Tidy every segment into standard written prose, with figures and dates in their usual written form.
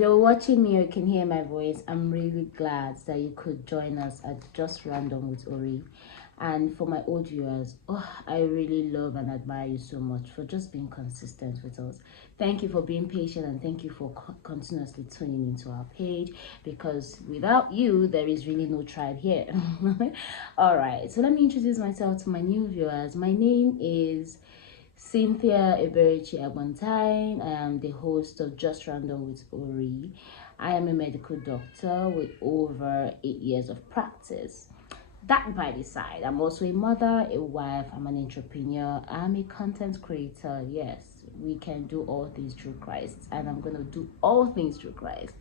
you're watching me or you can hear my voice, I'm really glad that you could join us at Just Random with Ori. And for my old viewers, oh, I really love and admire you so much for just being consistent with us. Thank you for being patient, and thank you for continuously tuning into our page, because without you, there is really no tribe here. All right, so let me introduce myself to my new viewers. My name is Cynthia Eberichi Abontain. I am the host of Just Random with Ori. I am a medical doctor with over 8 years of practice. That by the side, I'm also a mother, a wife, I'm an entrepreneur, I'm a content creator. Yes, we can do all things through Christ, and I'm going to do all things through Christ.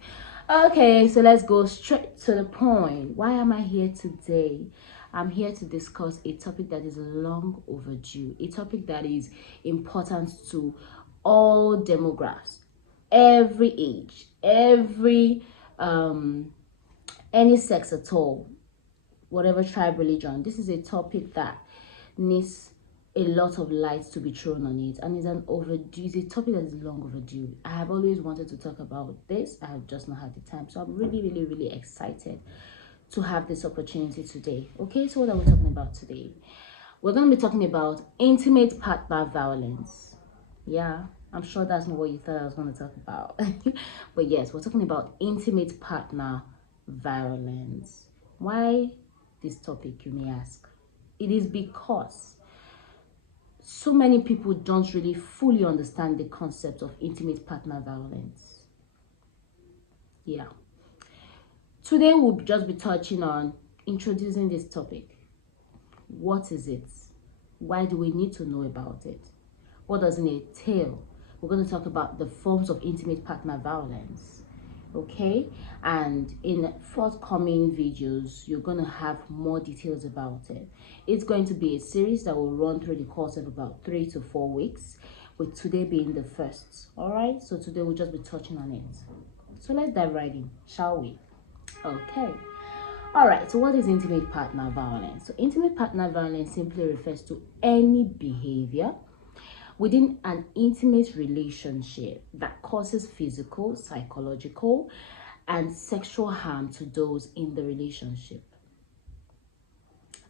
Okay, so let's go straight to the point. Why am I here today? I'm here to discuss a topic that is long overdue, a topic that is important to all demographics, every age, any sex at all, whatever tribe, religion. This is a topic that needs a lot of light to be thrown on it, and it's a topic that is long overdue. I have always wanted to talk about this. I have just not had the time, so I'm really excited to have this opportunity today. Okay, so what are we talking about today? We're going to be talking about intimate partner violence. Yeah, I'm sure that's not what you thought I was going to talk about. But yes, we're talking about intimate partner violence. Why this topic, you may ask? It is because so many people don't really fully understand the concept of intimate partner violence. Yeah. Today we'll just be touching on introducing this topic. What is it? Why do we need to know about it? What does it entail? We're going to talk about the forms of intimate partner violence. Okay, and in forthcoming videos you're going to have more details about it. It's going to be a series that will run through the course of about 3 to 4 weeks, with today being the first. All right, so today we'll just be touching on it. So let's dive right in, shall we? Okay. All right, so what is intimate partner violence? So intimate partner violence simply refers to any behavior within an intimate relationship that causes physical, psychological, and sexual harm to those in the relationship.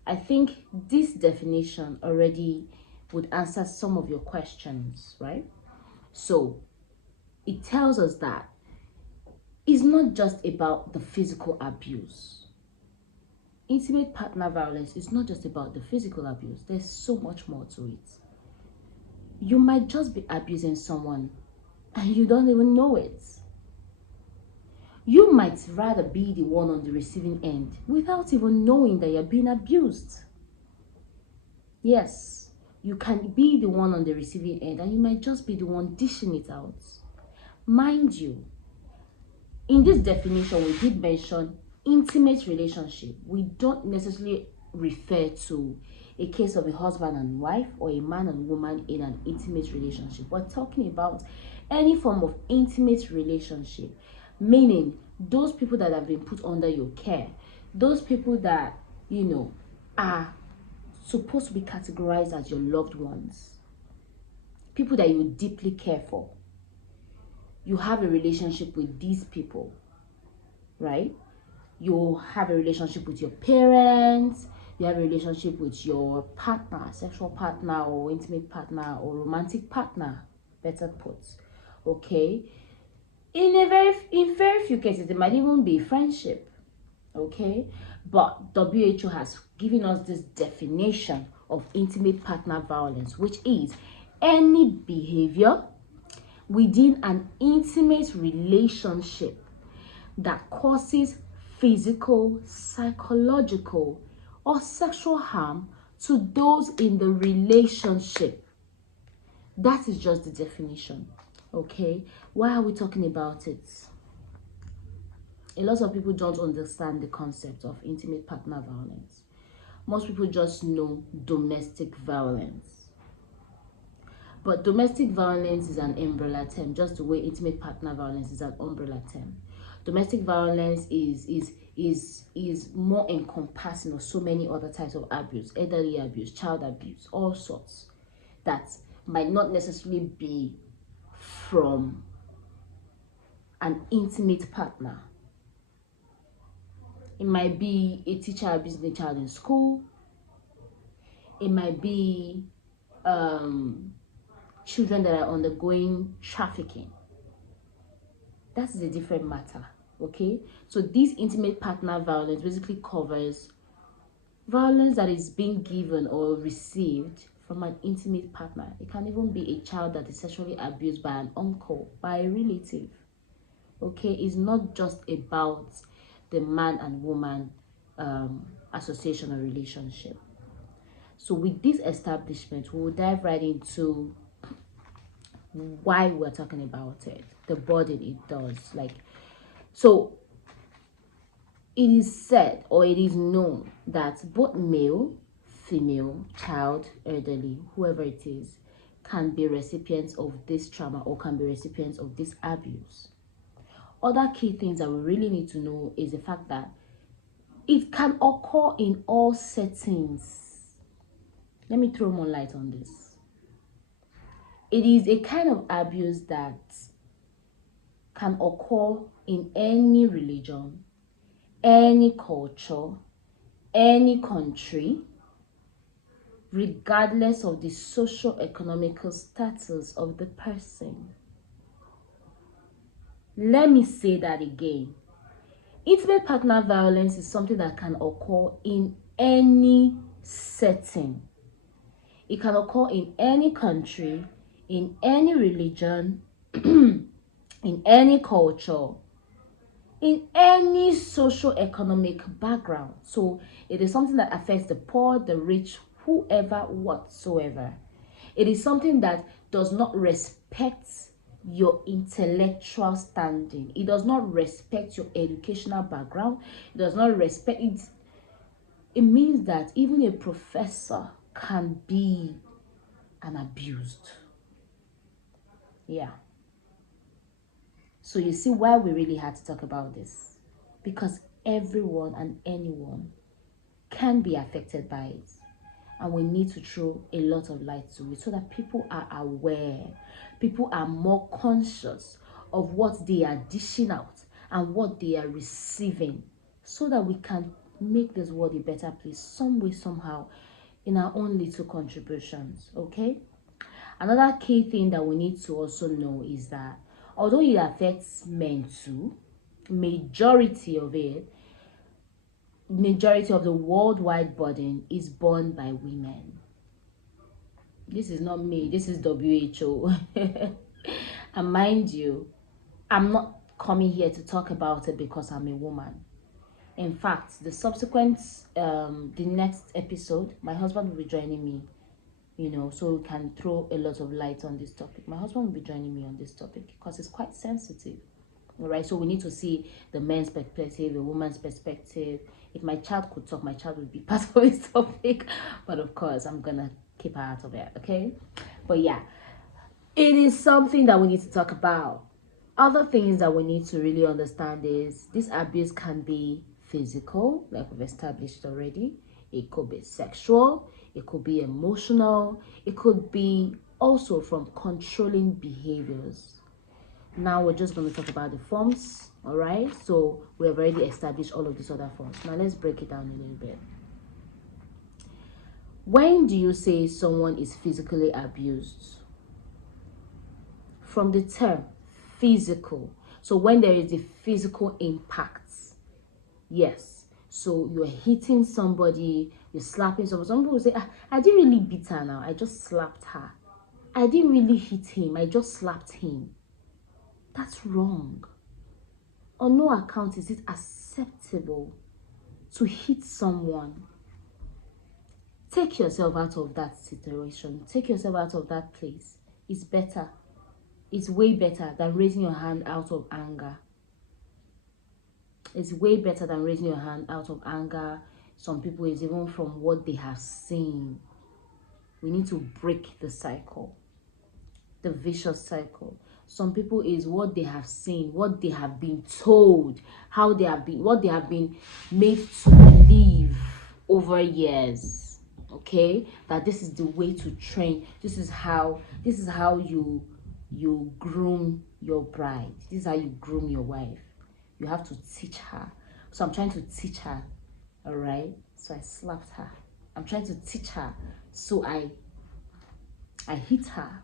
I think this definition already would answer some of your questions, right? So it tells us that it's not just about the physical abuse. Intimate partner violence is not just about the physical abuse. There's so much more to it. You might just be abusing someone and you don't even know it. You might rather be the one on the receiving end without even knowing that you're being abused. Yes, you can be the one on the receiving end and you might just be the one dishing it out. Mind you, in this definition, we did mention intimate relationship. We don't necessarily refer to a case of a husband and wife or a man and woman in an intimate relationship. We're talking about any form of intimate relationship, meaning those people that have been put under your care, those people that, you know, are supposed to be categorized as your loved ones, people that you deeply care for. You have a relationship with these people, right? You have a relationship with your parents, you have a relationship with your partner, sexual partner or intimate partner or romantic partner, better put. Okay, in very few cases there might even be friendship. Okay, but WHO has given us this definition of intimate partner violence, which is any behavior within an intimate relationship that causes physical, psychological, or sexual harm to those in the relationship. That is just the definition. Okay, why are we talking about it? A lot of people don't understand the concept of intimate partner violence. Most people just know domestic violence. But domestic violence is an umbrella term, just the way intimate partner violence is an umbrella term. Domestic violence is more encompassing of so many other types of abuse, elderly abuse, child abuse, all sorts, that might not necessarily be from an intimate partner. It might be a teacher abusing a child in school. It might be children that are undergoing trafficking. That is a different matter. Okay, so this intimate partner violence basically covers violence that is being given or received from an intimate partner. It can even be a child that is sexually abused by an uncle, by a relative. Okay, it's not just about the man and woman association or relationship. So with this establishment, we will dive right into why we're talking about it, the burden it does. So it is said or it is known that both male, female, child, elderly, whoever it is, can be recipients of this trauma or can be recipients of this abuse. Other key things that we really need to know is the fact that it can occur in all settings. Let me throw more light on this. It is a kind of abuse that can occur in any religion, any culture, any country, regardless of the socio-economical status of the person. Let me say that again. Intimate partner violence is something that can occur in any setting. It can occur in any country, in any religion, in any culture, in any socio-economic background. So it is something that affects the poor, the rich, whoever, whatsoever. It is something that does not respect your intellectual standing. It does not respect your educational background. It does not respect it. It means that even a professor can be an abused. Yeah. So you see why we really had to talk about this. Because everyone and anyone can be affected by it. And we need to throw a lot of light to it so that people are aware. People are more conscious of what they are dishing out and what they are receiving, so that we can make this world a better place some way, somehow, in our own little contributions. Okay? Another key thing that we need to also know is that although it affects men too, majority of the worldwide burden is borne by women. This is not me, this is WHO. And mind you, I'm not coming here to talk about it because I'm a woman. In fact, the next episode, my husband will be joining me, so we can throw a lot of light on this topic. My husband will be joining me on this topic because it's quite sensitive. All right, so we need to see the men's perspective, the woman's perspective. If my child could talk, my child would be part of this topic, but of course I'm gonna keep her out of it. Okay, but yeah, it is something that we need to talk about. Other things that we need to really understand is this abuse can be physical, like we've established already. It could be sexual, it could be emotional, it could be also from controlling behaviors. Now we're just going to talk about the forms. All right, so we have already established all of these other forms. Now let's break it down a little bit. When do you say someone is physically abused? From the term physical, so when there is a physical impact, yes. So you're hitting somebody, you're slapping somebody. Some people say, I didn't really beat her now, I just slapped her. I didn't really hit him, I just slapped him. That's wrong. On no account is it acceptable to hit someone. Take yourself out of that situation. Take yourself out of that place. It's better. It's way better than raising your hand out of anger. It's way better than raising your hand out of anger. Some people is even from what they have seen. We need to break the cycle, the vicious cycle. Some people is what they have seen, what they have been told, what they have been made to believe over years. Okay, that this is the way to train. This is how you you groom your bride. This is how you groom your wife. You have to teach her. So I'm trying to teach her, all right? So I slapped her. I'm trying to teach her. So I hit her.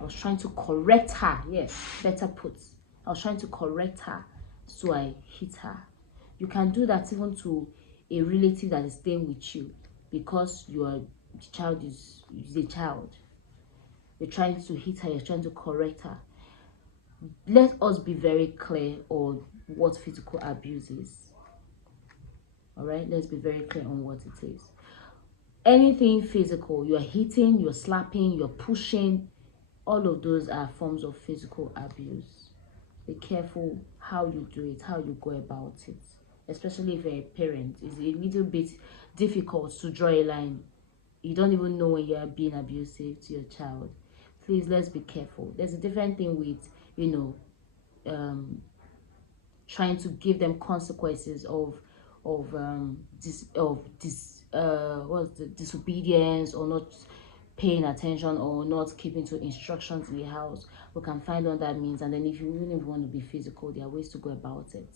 I was trying to correct her. Yes, better put. I was trying to correct her. So I hit her. You can do that even to a relative that is staying with you, because the child is a child. You're trying to hit her, you're trying to correct her. Let us be very clear on what physical abuse is. All right, let's be very clear on what it is. Anything physical, you're hitting, you're slapping, you're pushing, all of those are forms of physical abuse. Be careful how you do it, how you go about it, especially if you're a parent. It's a little bit difficult to draw a line. You don't even know when you're being abusive to your child. Please, let's be careful. There's a different thing with, trying to give them consequences of disobedience, or not paying attention, or not keeping to instructions in the house. We can find what that means, and then if you really want to be physical, there are ways to go about it.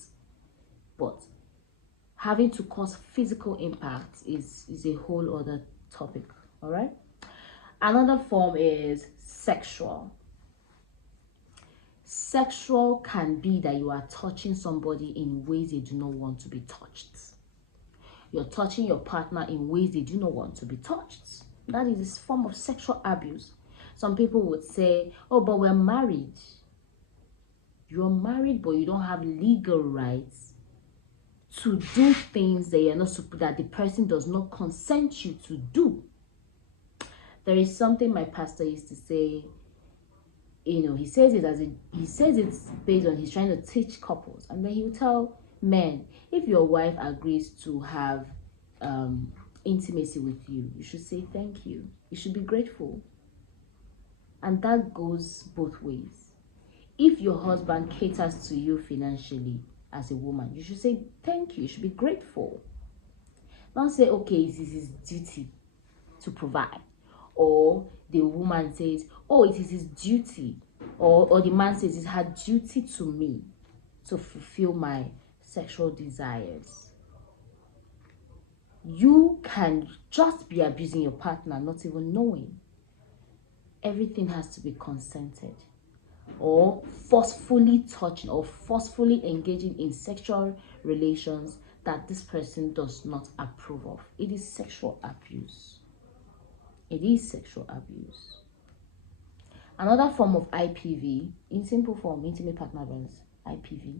But having to cause physical impact is a whole other topic. All right, another form is sexual. Sexual can be that you are touching somebody in ways they do not want to be touched. You're touching your partner in ways they do not want to be touched. That is a form of sexual abuse. Some people would say, oh, but we're married. You're married, but you don't have legal rights to do things that you're not that the person does not consent you to do. There is something my pastor used to say. He says it's based on, he's trying to teach couples, and then he will tell men, if your wife agrees to have intimacy with you, you should say thank you. You should be grateful. And that goes both ways. If your husband caters to you financially as a woman, you should say thank you. You should be grateful. Don't say, okay, it is his duty to provide. Or the woman says, oh, it is his duty. Or the man says, it's her duty to me to fulfill my sexual desires. You can just be abusing your partner, not even knowing. Everything has to be consented. Or forcefully touching or forcefully engaging in sexual relations that this person does not approve of. It is sexual abuse. It is sexual abuse. Another form of IPV, in simple form, intimate partner violence, IPV,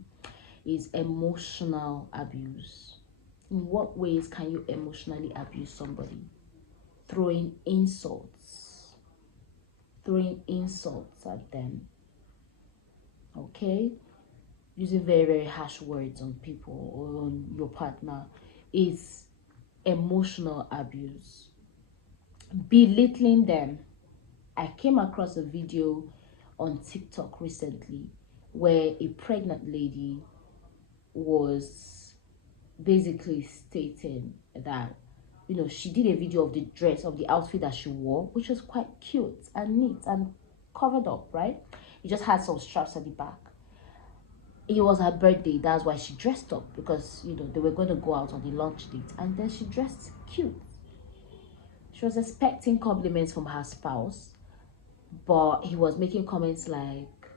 is emotional abuse. In what ways can you emotionally abuse somebody? Throwing insults at them. Okay? Using very, very harsh words on people or on your partner is emotional abuse. Belittling them. I came across a video on TikTok recently where a pregnant lady was basically stating that, she did a video of the dress, of the outfit that she wore, which was quite cute and neat and covered up, right? It just had some straps at the back. It was her birthday, that's why she dressed up, because they were going to go out on the lunch date, and then she dressed cute. She was expecting compliments from her spouse, but he was making comments like,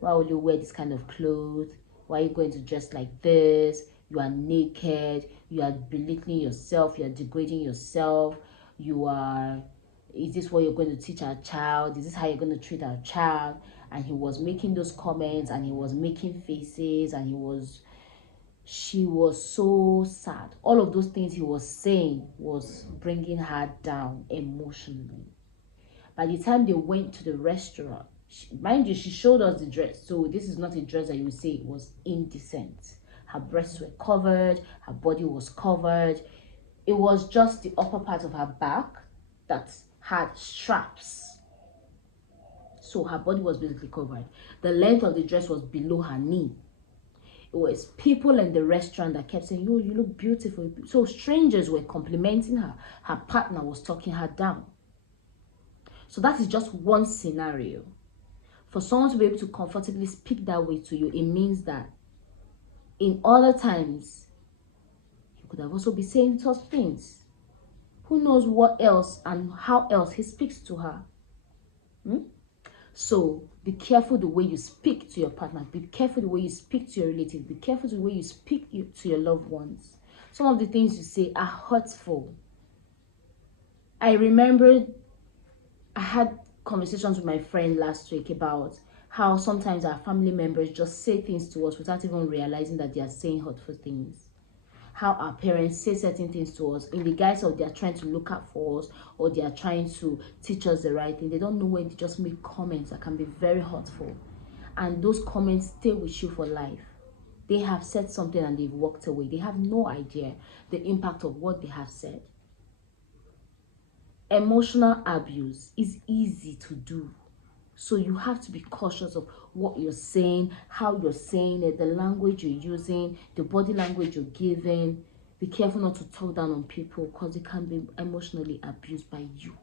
why will you wear this kind of clothes? Why are you going to dress like this? You are naked. You are belittling yourself. You are degrading yourself. Is this what you're going to teach our child? Is this how you're going to treat our child? And he was making those comments, and he was making faces, and she was so sad. All of those things he was saying was bringing her down emotionally. By the time they went to the restaurant, mind you, she showed us the dress. So this is not a dress that you would say it was indecent. Her breasts were covered. Her body was covered. It was just the upper part of her back that had straps. So her body was basically covered. The length of the dress was below her knee. It was people in the restaurant that kept saying, "Yo, you look beautiful." So strangers were complimenting her. Her partner was talking her down. So that is just one scenario. For someone to be able to comfortably speak that way to you, it means that in other times, he could have also been saying such things. Who knows what else and how else he speaks to her. So be careful the way you speak to your partner. Be careful the way you speak to your relatives. Be careful the way you speak to your loved ones. Some of the things you say are hurtful. I remember I had conversations with my friend last week about how sometimes our family members just say things to us without even realizing that they are saying hurtful things. How our parents say certain things to us in the guise of they are trying to look out for us, or they are trying to teach us the right thing. They don't know when they just make comments that can be very hurtful, and those comments stay with you for life. They have said something and they've walked away. They have no idea the impact of what they have said. Emotional abuse is easy to do, so you have to be cautious of what you're saying, how you're saying it, the language you're using, the body language you're giving. Be careful not to talk down on people, because they can be emotionally abused by you.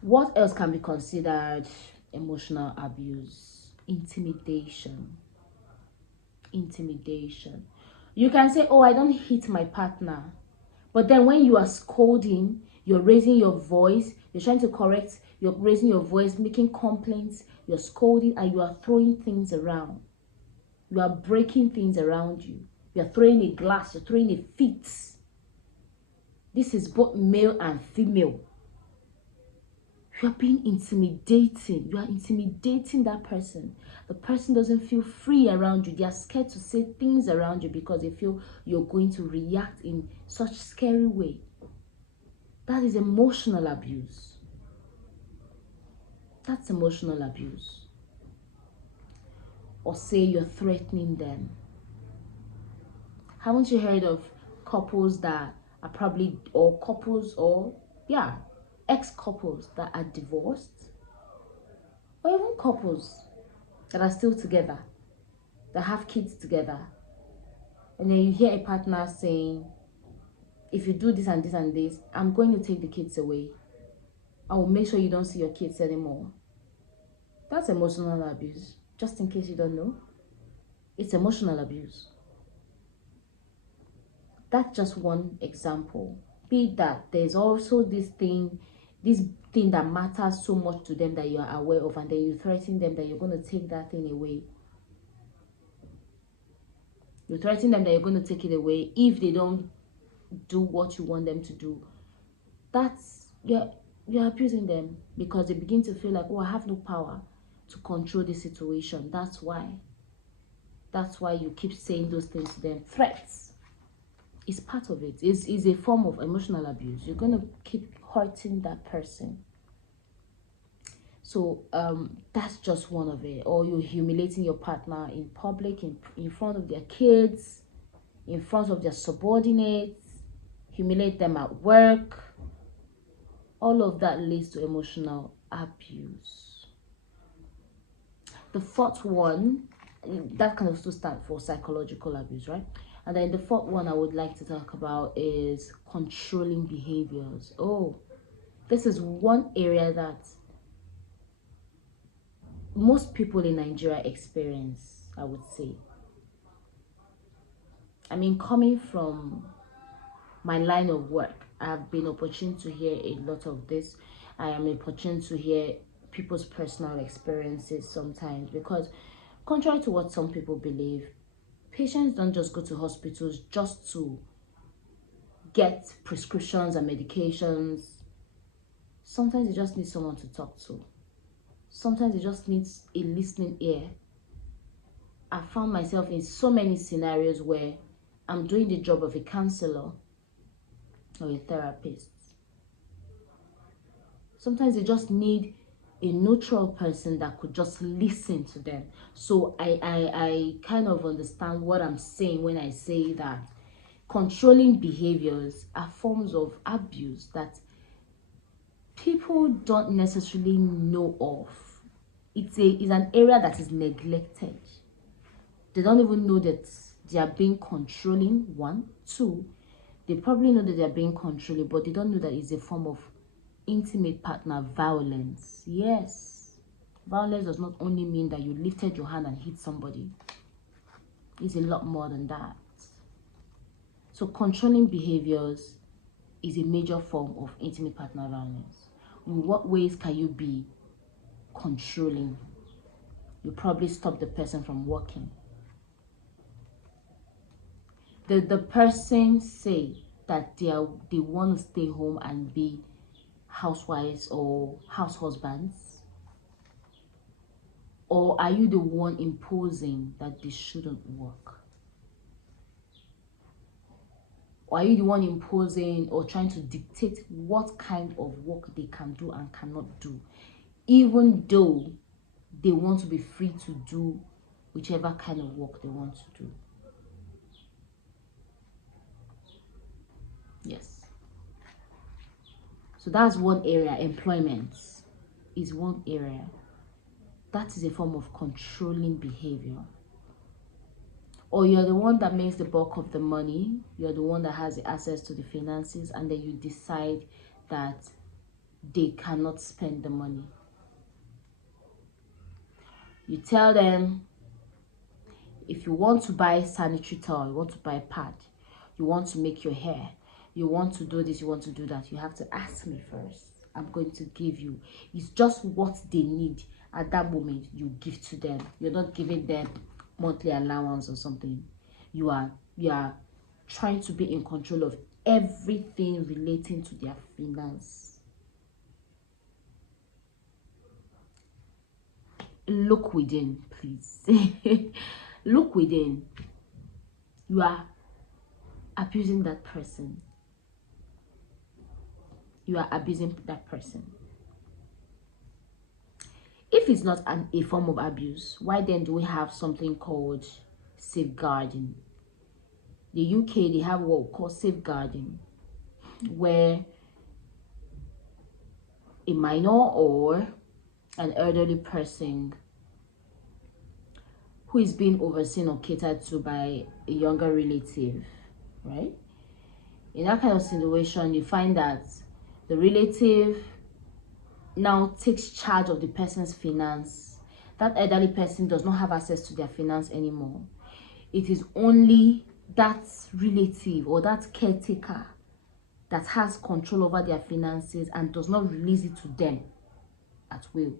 What else can be considered emotional abuse? Intimidation. Intimidation. You can say, oh, I don't hit my partner. But then when you are scolding, you're raising your voice, you're trying to correct, you're raising your voice, making complaints, you're scolding, and you are throwing things around. You are breaking things around you. You're throwing a glass, you're throwing a fit. This is both male and female. You are being intimidating. You are intimidating that person. The person doesn't feel free around you. They are scared to say things around you because they feel you're going to react in such scary way. That is emotional abuse. That's emotional abuse. Or say you're threatening them. Haven't you heard of couples that are probably, or couples, or yeah, ex-couples that are divorced? Or even couples that are still together, that have kids together, and then you hear a partner saying, if you do this and this and this, I'm going to take the kids away. I will make sure you don't see your kids anymore. That's emotional abuse. Just in case you don't know, it's emotional abuse. That's just one example. Be that there's also this thing that matters so much to them that you are aware of, and then you threaten them that you're going to take that thing away. You threaten them that you're going to take it away if they don't do what you want them to do. That's, you're abusing them, because they begin to feel like, oh, I have no power to control the situation. That's why you keep saying those things to them. Threats is part of it. It's a form of emotional abuse. You're going to keep hurting that person. So that's just one of it. Or you're humiliating your partner in public, in front of their kids, in front of their subordinates, humiliate them at work. All of that leads to emotional abuse. The fourth one, that can also stand for psychological abuse, right? And then the fourth one I would like to talk about is controlling behaviors. Oh, this is one area that most people in Nigeria experience, I would say. I mean, coming from my line of work, I have been opportune to hear a lot of this. I am opportune to hear people's personal experiences sometimes, because contrary to what some people believe, patients don't just go to hospitals just to get prescriptions and medications. Sometimes they just need someone to talk to. Sometimes they just need a listening ear. I found myself in so many scenarios where I'm doing the job of a counselor or a therapist. Sometimes they just need a neutral person that could just listen to them. So I kind of understand what I'm saying when I say that controlling behaviors are forms of abuse that people don't necessarily know of. It's an area that is neglected. They don't even know that they are being controlling. One, two, they probably know that they are being controlling, but they don't know that it's a form of intimate partner violence. Yes, violence does not only mean that you lifted your hand and hit somebody. It's a lot more than that. So controlling behaviors is a major form of intimate partner violence. In what ways can you be controlling? You probably stop the person from working. The person say that they want to stay home and be housewives or house husbands, or are you the one imposing that they shouldn't work? Or are you the one imposing or trying to dictate what kind of work they can do and cannot do, even though they want to be free to do whichever kind of work they want to do? Yes. So that's one area. Employment is one area. That is a form of controlling behavior. Or you're the one that makes the bulk of the money, you're the one that has the access to the finances, and then you decide that they cannot spend the money. You tell them, if you want to buy sanitary towel, you want to buy pad, you want to make your hair, you want to do this, you want to do that, you have to ask me first. I'm going to give you. It's just what they need at that moment, you give to them. You're not giving them monthly allowance or something. You are trying to be in control of everything relating to their finance. Look within, please. Look within. You are abusing that person. You are abusing that person. If it's not a form of abuse, why then do we have something called safeguarding? The UK, they have what we call safeguarding, where a minor or an elderly person who is being overseen or catered to by a younger relative, right? In that kind of situation, you find that the relative now takes charge of the person's finance. That elderly person does not have access to their finance anymore. It is only that relative or that caretaker that has control over their finances and does not release it to them at will.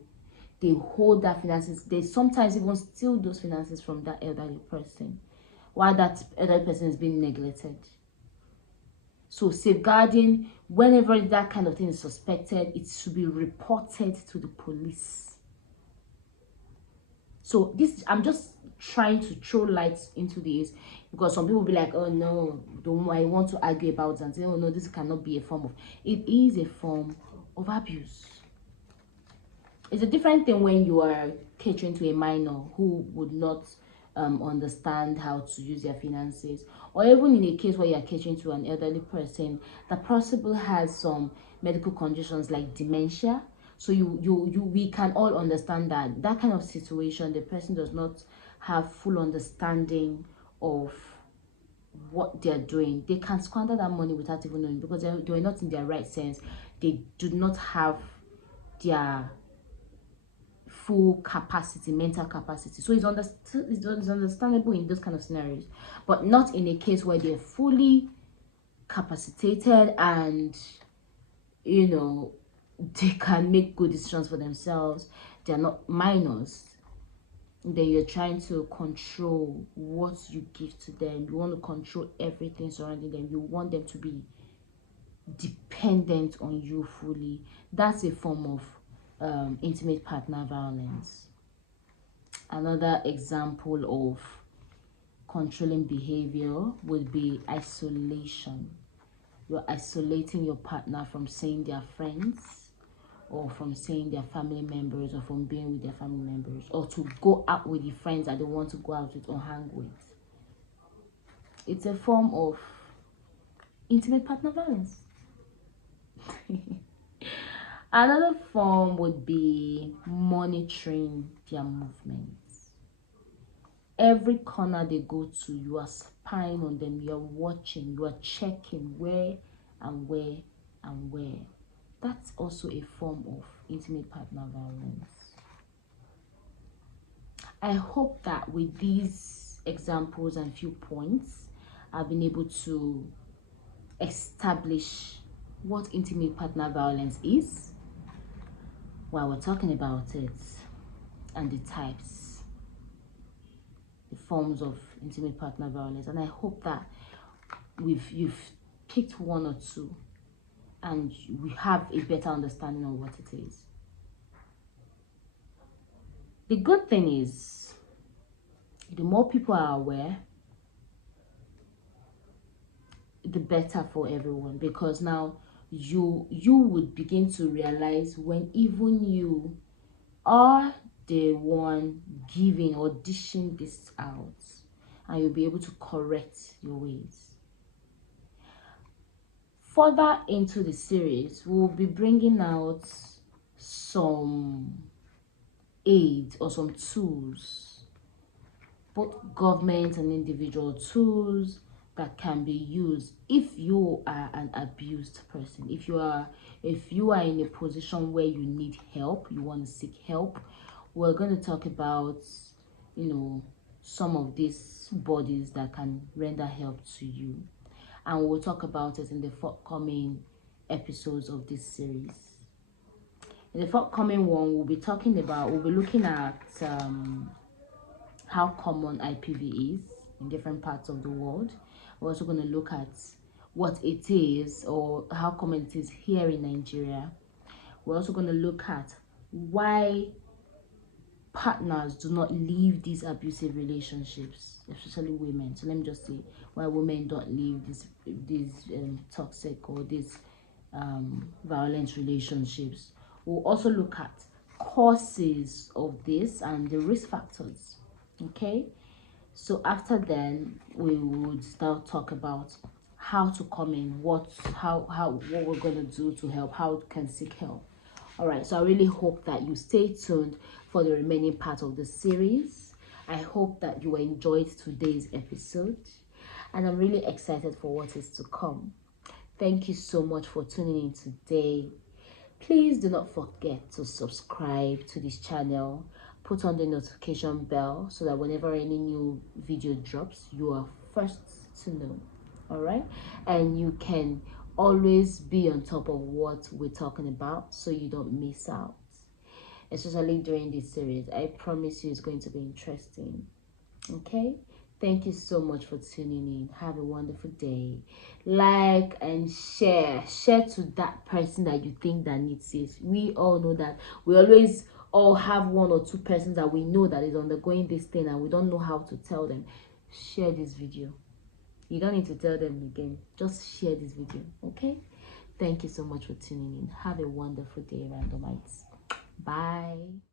They hold their finances. They sometimes even steal those finances from that elderly person while that elderly person is being neglected. So safeguarding, whenever that kind of thing is suspected, it should be reported to the police. So this, I'm just trying to throw light into this, because some people will be like, oh no, I want to argue about it and say, oh no, this cannot be a form of, it is a form of abuse. It's a different thing when you are catering to a minor who would not understand how to use their finances, or even in a case where you are catering to an elderly person that possibly has some medical conditions like dementia. So we can all understand that kind of situation, the person does not have full understanding of what they're doing. They can squander that money without even knowing, because they're not in their right sense. They do not have their full capacity, mental capacity. So it's understandable in those kind of scenarios, but not in a case where they're fully capacitated and they can make good decisions for themselves. They're not minors. Then you're trying to control what you give to them. You want to control everything surrounding them. You want them to be dependent on you fully. That's a form of intimate partner violence. Another example of controlling behavior would be isolation. You're isolating your partner from seeing their friends, or from seeing their family members, or from being with their family members, or to go out with the friends that they want to go out with or hang with. It's a form of intimate partner violence. Another form would be monitoring their movements. Every corner they go to, you are spying on them, you are watching, you are checking where and where and where. That's also a form of intimate partner violence. I hope that with these examples and few points, I've been able to establish what intimate partner violence is while we're talking about it, and the types, the forms of intimate partner violence. And I hope that you've picked one or two and we have a better understanding of what it is. The good thing is, the more people are aware, the better for everyone, because now you would begin to realize when even you are the one giving or dishing this out, and you'll be able to correct your ways. Further into the series, we'll be bringing out some aids or some tools, both government and individual tools, that can be used if you are an abused person. If you are in a position where you need help, you want to seek help, we're going to talk about, some of these bodies that can render help to you, and we'll talk about it in the forthcoming episodes of this series. In the forthcoming one, we'll be looking at how common IPV is in different parts of the world. We're also going to look at what it is, or how common it is here in Nigeria. We're also going to look at why partners do not leave these abusive relationships, especially women. So let me just say why women don't leave these toxic or these violent relationships. We'll also look at causes of this and the risk factors. Okay, so after then we would start talk about how to come in, what we're going to do to help, how you can seek help. All right, so I really hope that you stay tuned for the remaining part of the series. I hope that you enjoyed today's episode, and I'm really excited for what is to come. Thank you so much for tuning in today. Please do not forget to subscribe to this channel. Put on the notification bell so that whenever any new video drops, you are first to know. All right, and you can always be on top of what we're talking about so you don't miss out, especially during this series. I promise you it's going to be interesting. Okay, thank you so much for tuning in. Have a wonderful day. Like and share to that person that you think that needs it. We all know that we always all have one or two persons that we know that is undergoing this thing, and we don't know how to tell them. Share this video. You don't need to tell them again. Just share this video. Okay, thank you so much for tuning in. Have a wonderful day, randomites. Bye.